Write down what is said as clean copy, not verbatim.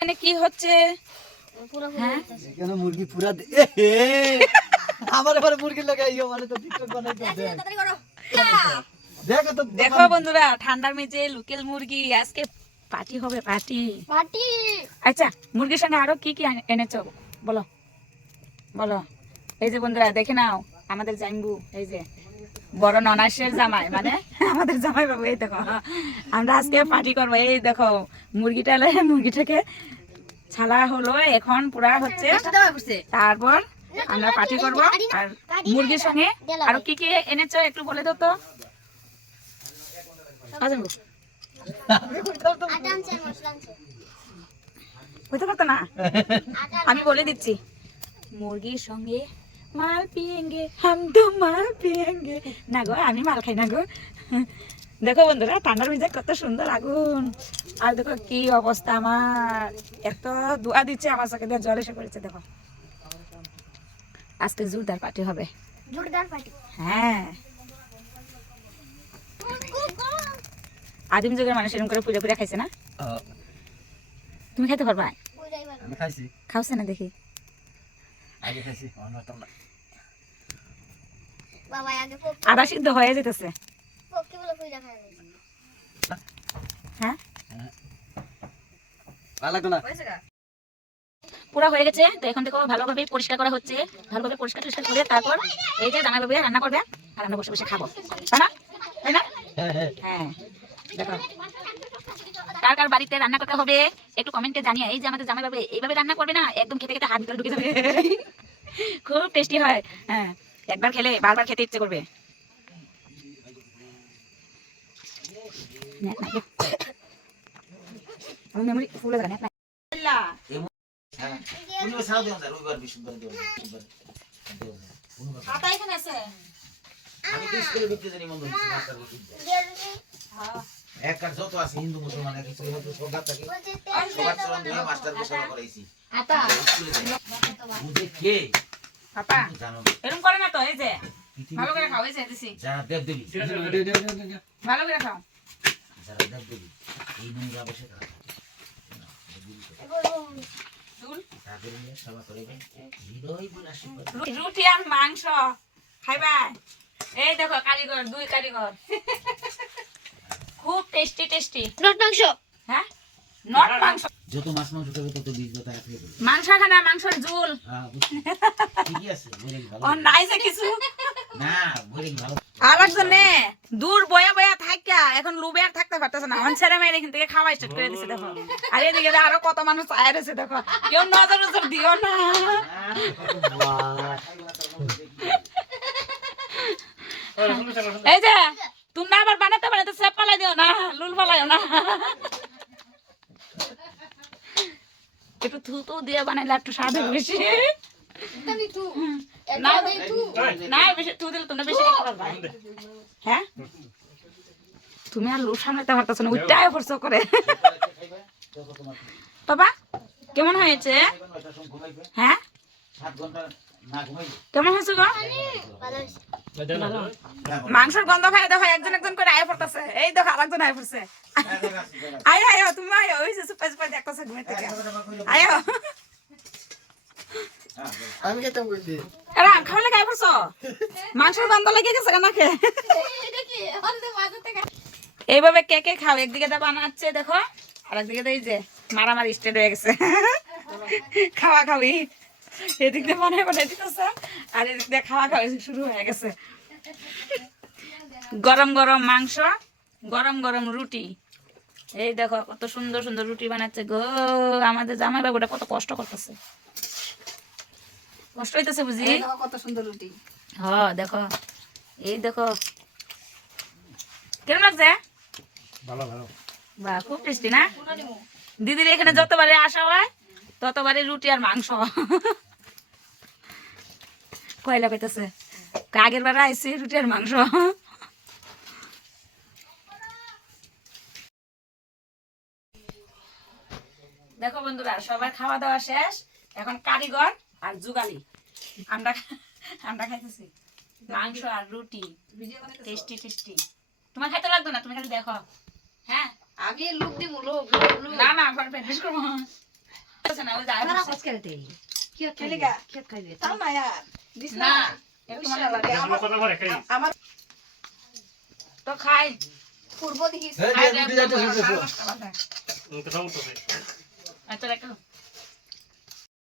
এখানে কি হচ্ছে? হ্যাঁ এখানে মুরগি পুরা আমার এবারে মুরগি লাগাইও মানে তো টিকটক বানাইতে দেখো তো দেখো বন্ধুরা, ঠান্ডার মেঝে লোকাল মুরগি, আজকে পার্টি হবে, পার্টি পার্টি। আচ্ছা, মুরগির সঙ্গে আরো কি কি এনেছো বলো বলো। এই যে বন্ধুরা দেখে নাও, আমাদের জাইম্বু, এই যে বড় ননাসের জামাই, মানে আমাদের জামাই বাবু। এই দেখো, আমরা আজকে পার্টি করবো। এই দেখো মুরগিটাকে ছালা হলো, এখন পুরা হচ্ছে, তারপর আমরা পার্টি করবো। আর মুরগির সঙ্গে আরো কি কি এনেছো একটু বলে দাও তো। হইতে পারতো না, আমি বলে দিচ্ছি। মুরগির সঙ্গে মাল পিয়েঙ্গে, হাম তো মাল পিয়েঙ্গে। না গো, আমি মাল খাই না গো। দেখো বন্ধুরা, ঠান্ডার মেজাজ কত সুন্দর আগুন। আর দেখো কি অবস্থা আমার, এত দোয়া দিচ্ছে, আমার চোখে দিয়ে জল এসে পড়েছে। দেখো আজকে জোরদার পার্টি হবে। জোরদার পার্টি। হ্যাঁ, আদিম যুগের মানুষ এরকম করে পুজো পুজো খাইছে না? তুমি খাইতে পারবা? আমি খাইছি, খাওছে না দেখি। আগে খাইছি, অন্যটা না। বাবা আগে আদা সিদ্ধ হয়ে যেতেছে। পক্ষে বলে পুজো খায় না। হ্যাঁ, ভালো লাগতো না। পুরা হয়ে গেছে। তো এখন দেখো ভালোভাবে পরিষ্কার করা হচ্ছে, ভালোভাবে পরিষ্কার টরিষ্কার করে তারপর এই যে জামাই বাবু রান্না করবে, আর আমরা বসে বসে খাবো, তাই না? তাই না? হ্যাঁ, দেখো কার কার বাড়িতে রান্না করতে হবে একটু কমেন্টে জানিয়ে। এই যে আমাদের জামাই বাবু এইভাবে রান্না করবে না, একদম খেতে খেতে হাত ভিতরে ঢুকে যাবে। খুব টেস্টি হয়। হ্যাঁ, একবার খেলে বারবার খেতে ইচ্ছে করবে। আমি মেমোরি ফুলে যাবে না। খাতা এখানে আছে। আমি তো স্কুলে ঢুকতে জানি মন্দ একার যত আছে হিন্দু মুসলমান এক স্কুলে হয়তো সরকার থাকে সবার চরণ ধরে মাস্টার গোসল করাইছি আতা স্কুলে যাই বুঝে কে পাপা জানো এরকম করে না তো। এই যে ভালো করে খাও, এই যে দিছি, যারা দেবদেবী ভালো করে খাও। যারা দেবদেবী এই নোংরা বসে তারা দুল তাদের নিয়ে সেবা করবেন হৃদয় বিলাসী রুটি আর মাংস খাইবা। এই দেখো কারিগর, দুই কারিগর, খুব টেস্টি টেস্টি। নট মাংস। হ্যাঁ, নট মাংস। যত মাছ মাংস খাবে তত বীজ তারা খেয়ে দেবে মাংস খানা, মাংসের ঝোল। হ্যাঁ ঠিকই আছে বলে ভালো ও নাই যে কিছু। না বলে ভালো আর একজনে দূর বয়া বয়া থাকা এখন লুবে আর থাকতে পারতেছে না, অন ছেড়ে মেয়ে এখান থেকে খাওয়া স্টার্ট করে দিছে। দেখো আর এদিকে আরো কত মানুষ আয় রয়েছে। দেখো কেউ নজর নজর দিও না। এই যে তুমি আবার বানাতে বানাতে সেপ পালাই দিও না, লুল পালাইও না। একটু থু থু দিয়ে বানাইলে একটু স্বাদ হবে বেশি। না না, বেশি থু দিলে তোমরা বেশি খেতে পারবা। হ্যাঁ, তুমি আর লুল সামলাতে পারতেছো না, ওইটাই ফোর্স করে। বাবা কেমন হয়েছে? হ্যাঁ, 7 ঘন্টা না ঘুমাই কেমন হয়েছে গো? মাংসের গন্ধ খাই দেখো একজন একজন করে আয় পড়তেছে। এই দেখো আরেকজন আয় পড়ছে। আয় আয় তুমি আয়, ওই যে সুপাই সুপাই দেখতেছে ঘুমের থেকে। আয় আমি খেতাম কইছি, এরা খাওয়ালে গায়ে পড়ছো, মাংসের গন্ধ লেগে গেছে না খেয়ে। এইভাবে কে কে খাও, একদিকে তো বানাচ্ছে দেখো, আর একদিকে তো এই যে মারামারি স্টার্ট হয়ে গেছে। খাওয়া খাওয়ি এদিক দিয়ে বানায় বানাই দিতেছে, আর এদিক দিয়ে খাওয়া খাওয়া শুরু হয়ে গেছে। গরম গরম মাংস, গরম গরম রুটি। এই দেখো কত সুন্দর সুন্দর রুটি বানাচ্ছে গো। আমাদের জামাই বাবুটা কত কষ্ট করতেছে, কষ্ট হইতেছে বুঝি। কত সুন্দর রুটি। হ্যাঁ দেখো, এই দেখো কেমন লাগছে? ভালো ভালো। বাহ, খুব টেস্টি না? দিদির এখানে যতবারে আসা হয় ততবারে রুটি আর মাংস। কয়লা পেতেছে, আগের বার আইসি রুটি আর মাংস। দেখো বন্ধুরা, সবার খাওয়া দাওয়া শেষ, এখন কারিগর আর যুগালি আমরা আমরা খাইতেছি মাংস আর রুটি, টেস্টি টেস্টি। তোমার খাইতে লাগতো না, তুমি খালি দেখো। হ্যাঁ আগে লোক দিব, লোক না না, ফেস করবো। আছে না, ওই যে তারা আয় কস করতে কি খাইলে খেলিগা। কি খাইলে থাম মায়া দিস না না একটু মনে লাগে আমার তো খাই পূর্ব দিকে এই খাই যে রুটি যাইতে শুনতেছো আচ্ছা রাখো